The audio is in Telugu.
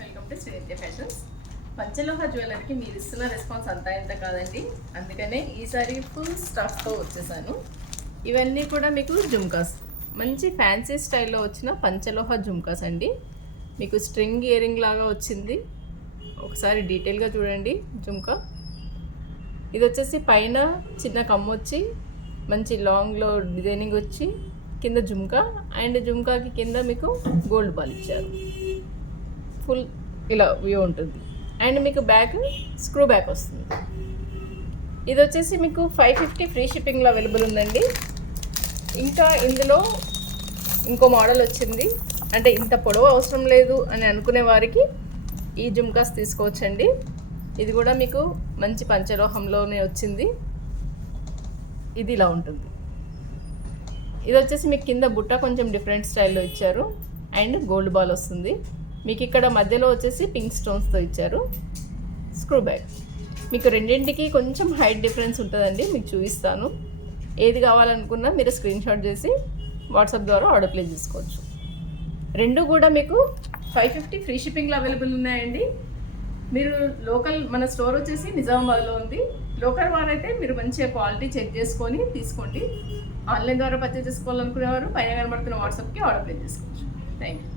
Welcome to Srinitya fashions. పంచలోహ జ్యువెలరీకి మీరు ఇస్తున్న రెస్పాన్స్ అంతా ఇంత కాదండి, అందుకనే ఈసారి ఫుల్ స్టాక్తో వచ్చేసాను. ఇవన్నీ కూడా మీకు జుమ్కాస్, మంచి ఫ్యాన్సీ స్టైల్లో వచ్చిన పంచలోహ జుమ్కాస్ అండి. మీకు స్ట్రింగ్ ఇయరింగ్ లాగా వచ్చింది. ఒకసారి డీటెయిల్గా చూడండి. జుమ్కా ఇది వచ్చేసి పైన చిన్న కమ్మ వచ్చి మంచి లాంగ్లో డిజైనింగ్ వచ్చి కింద జుమ్కా అండ్ జుమ్కాకి కింద మీకు గోల్డ్ బాల్ ఇచ్చారు. ఫుల్ ఇలా వ్యూ ఉంటుంది అండ్ మీకు బ్యాక్ స్క్రూ బ్యాక్ వస్తుంది. ఇది వచ్చేసి మీకు 550 ఫ్రీ షిప్పింగ్లో అవైలబుల్ ఉందండి. ఇంకా ఇందులో ఇంకో మోడల్ వచ్చింది, అంటే ఇంత పొడవు అవసరం లేదు అని అనుకునే వారికి ఈ జుమ్కాస్ తీసుకోవచ్చండి. ఇది కూడా మీకు మంచి పంచలోహంలోనే వచ్చింది. ఇది ఇలా ఉంటుంది. ఇది వచ్చేసి మీకు కింద బుట్ట కొంచెం డిఫరెంట్ స్టైల్లో ఇచ్చారు అండ్ గోల్డ్ బాల్ వస్తుంది. మీకు ఇక్కడ మధ్యలో వచ్చేసి పింక్ స్టోన్స్తో ఇచ్చారు. స్క్రూ బ్యాక్ మీకు రెండింటికి కొంచెం హైట్ డిఫరెన్స్ ఉంటుందండి, మీకు చూపిస్తాను. ఏది కావాలనుకున్నా మీరు స్క్రీన్ షాట్ చేసి వాట్సాప్ ద్వారా ఆర్డర్ ప్లేస్ చేసుకోవచ్చు. రెండు కూడా మీకు 550 ఫ్రీ షిప్పింగ్లో అవైలబుల్ ఉన్నాయండి. మీరు లోకల్ మన స్టోర్ వచ్చేసి నిజామాబాద్లో ఉంది. లోకల్ వారైతే మీరు మంచిగా క్వాలిటీ చెక్ చేసుకొని తీసుకోండి. ఆన్లైన్ ద్వారా పర్చేస్ చేసుకోవాలనుకునేవారు పైన కనబడుతున్న వాట్సాప్కి ఆర్డర్ ప్లేస్ చేసుకోవచ్చు. Thank you.